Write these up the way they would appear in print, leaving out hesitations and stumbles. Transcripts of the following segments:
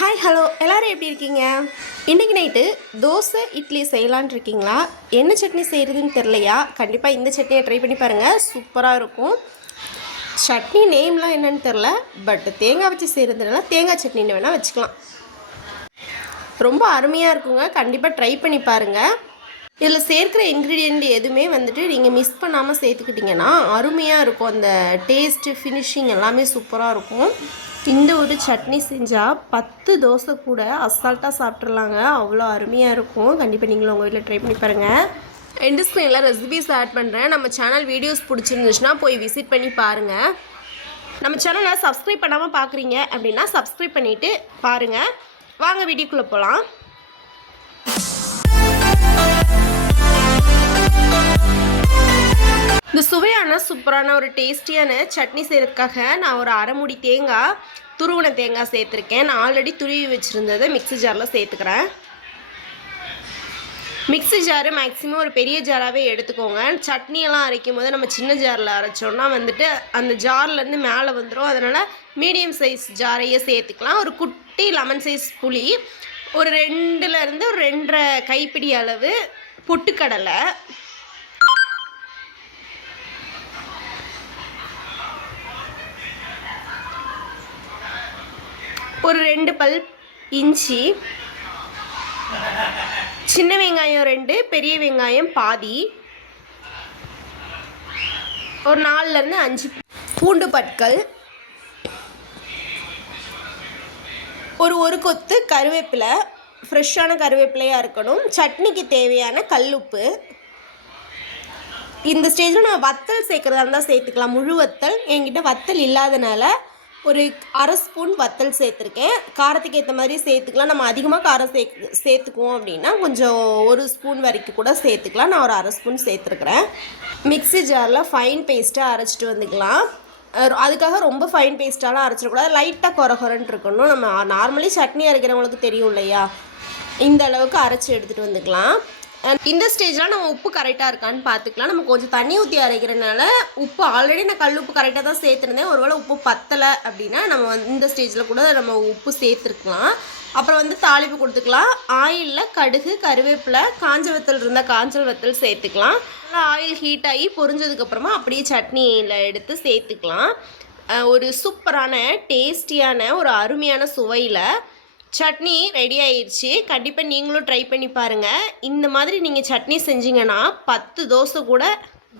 Hi hello எல்லோரும் எப்படி இருக்கீங்க? இன்றைக்கி நைட்டு தோசை இட்லி செய்யலான் இருக்கீங்களா? என்ன சட்னி செய்கிறதுன்னு தெரிலையா? கண்டிப்பாக இந்த சட்னியை ட்ரை பண்ணி பாருங்கள், சூப்பராக இருக்கும். சட்னி நேம்லாம் என்னன்னு தெரில, பட் தேங்காய் வச்சு செய்கிறதுனால தேங்காய் சட்னின்னு வேணால் வச்சுக்கலாம். ரொம்ப அருமையாக இருக்குங்க, கண்டிப்பாக ட்ரை பண்ணி பாருங்கள். இதில் சேர்க்குற இன்க்ரீடியண்ட் எதுவுமே வந்துட்டு நீங்கள் மிஸ் பண்ணாமல் சேர்த்துக்கிட்டிங்கன்னா அருமையாக இருக்கும். அந்த டேஸ்ட்டு ஃபினிஷிங் எல்லாமே சூப்பராக இருக்கும். இந்த ஒரு சட்னி செஞ்சால் 10 தோசை கூட அசால்ட்டாக சாப்பிட்றலாங்க, அவ்வளோ அருமையாக இருக்கும். கண்டிப்பாக நீங்களும் உங்கள் வீட்டில் ட்ரை பண்ணி பாருங்கள். எண்டு ஸ்க்ரீனில் ரெசிபிஸ் ஆட் பண்ணுறேன். நம்ம சேனல் வீடியோஸ் பிடிச்சிருந்துச்சுன்னா போய் விசிட் பண்ணி பாருங்கள். நம்ம சேனலை சப்ஸ்கிரைப் பண்ணாமல் பார்க்குறீங்க அப்படின்னா சப்ஸ்கிரைப் பண்ணிவிட்டு பாருங்கள். வாங்க வீடியோக்குள்ளே போகலாம். இந்த சுவையான சூப்பரான ஒரு டேஸ்டியான சட்னி செய்கிறதுக்காக நான் ஒரு அரை மூடி தேங்காய், துருவின தேங்காய் சேர்த்துருக்கேன். நான் ஆல்ரெடி துருவி வச்சுருந்ததை மிக்ஸி ஜாரில் சேர்த்துக்கிறேன். மிக்ஸி ஜாரு மேக்ஸிமம் ஒரு பெரிய ஜாராகவே எடுத்துக்கோங்க. சட்னியெல்லாம் அரைக்கும் போது நம்ம சின்ன ஜாரில் அரைச்சோன்னா வந்துட்டு அந்த ஜார்லேருந்து மேலே வந்துடும். அதனால் மீடியம் சைஸ் ஜாரையே சேர்த்துக்கலாம். ஒரு குட்டி லெமன் சைஸ் புளி, ஒரு 2லேருந்து ஒரு 2.5 கைப்பிடி அளவு பொட்டுக்கடலை, ஒரு 2 பல் இஞ்சி, சின்ன வெங்காயம் 2, பெரிய வெங்காயம் பாதி, ஒரு 4லேருந்து 5 பூண்டு பற்கள், ஒரு கொத்து கருவேப்பிலை, ஃப்ரெஷ்ஷான கருவேப்பிலையாக இருக்கணும். சட்னிக்கு தேவையான கல்லுப்பு. இந்த ஸ்டேஜில் நான் வத்தல் சேர்க்குறதா இருந்தால் சேர்த்துக்கலாம், முழு வத்தல். என்கிட்ட வத்தல் இல்லாதனால ஒரு 1/2 ஸ்பூன் வத்தல் சேர்த்துருக்கேன். காரத்துக்கு ஏற்ற மாதிரி சேர்த்துக்கலாம். நம்ம அதிகமாக காரம் சேர்த்துக்குவோம் அப்படின்னா கொஞ்சம் 1 ஸ்பூன் வரைக்கும் கூட சேர்த்துக்கலாம். நான் ஒரு 1/2 ஸ்பூன் சேர்த்துருக்குறேன். மிக்ஸி ஜாரில் ஃபைன் பேஸ்ட்டாக அரைச்சிட்டு வந்துக்கலாம். அதுக்காக ரொம்ப ஃபைன் பேஸ்ட்டாலாம் அரைச்சிடக்கூடாது, லைட்டாக கொரன்னு இருக்கணும். நம்ம நார்மலி சட்னி அரைக்கிறவங்களுக்கு தெரியும் இல்லையா, இந்த அளவுக்கு அரைச்சி எடுத்துகிட்டு வந்துக்கலாம். இந்த ஸ்டேஜில் நம்ம உப்பு கரெக்டாக இருக்கான்னு பார்த்துக்கலாம். நம்ம கொஞ்சம் தண்ணி ஊற்றி அரைக்கிறதுனால உப்பு ஆல்ரெடி நான் கல் உப்பு கரெக்டாக தான் சேர்த்துருந்தேன். ஒருவேளை உப்பு பத்தலை அப்படின்னா நம்ம இந்த ஸ்டேஜில் கூட நம்ம உப்பு சேர்த்துருக்கலாம். அப்புறம் தாளிப்பு கொடுத்துக்கலாம். ஆயிலில் கடுகு, கருவேப்பிலை, காஞ்ச வத்தல் இருந்தால் காஞ்ச வத்தல் சேர்த்துக்கலாம். ஆயில் ஹீட் ஆகி பொரிஞ்சதுக்கப்புறமா அப்படியே சட்னியில் எடுத்து சேர்த்துக்கலாம். ஒரு சூப்பரான டேஸ்டியான ஒரு அருமையான சுவையில் சட்னி ரெடி ஆயிடுச்சு. கண்டிப்பாக நீங்களும் ட்ரை பண்ணி பாருங்கள். இந்த மாதிரி நீங்கள் சட்னி செஞ்சிங்கன்னா 10 தோசை கூட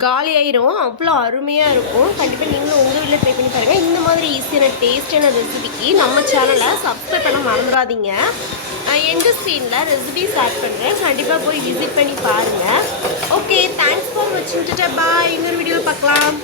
காலி ஆயிரும், அவ்வளோ அருமையாக இருக்கும். கண்டிப்பாக நீங்களும் உங்கள் வீட்டில் ட்ரை பண்ணி பாருங்கள். இந்த மாதிரி ஈஸியான டேஸ்டான ரெசிபிக்கு நம்ம சேனலை சப்ஸ்கிரைப் பண்ண மறந்துடாதீங்க. எண்டு ஸ்க்ரீனில் ரெசிபிஸ் ஆட் பண்ணுறேன், கண்டிப்பாக போய் விசிட் பண்ணி பாருங்கள். ஓகே, தேங்க்ஸ் ஃபார் வாட்சிங். பாய். இன்னொரு வீடியோவில் பார்க்கலாம்.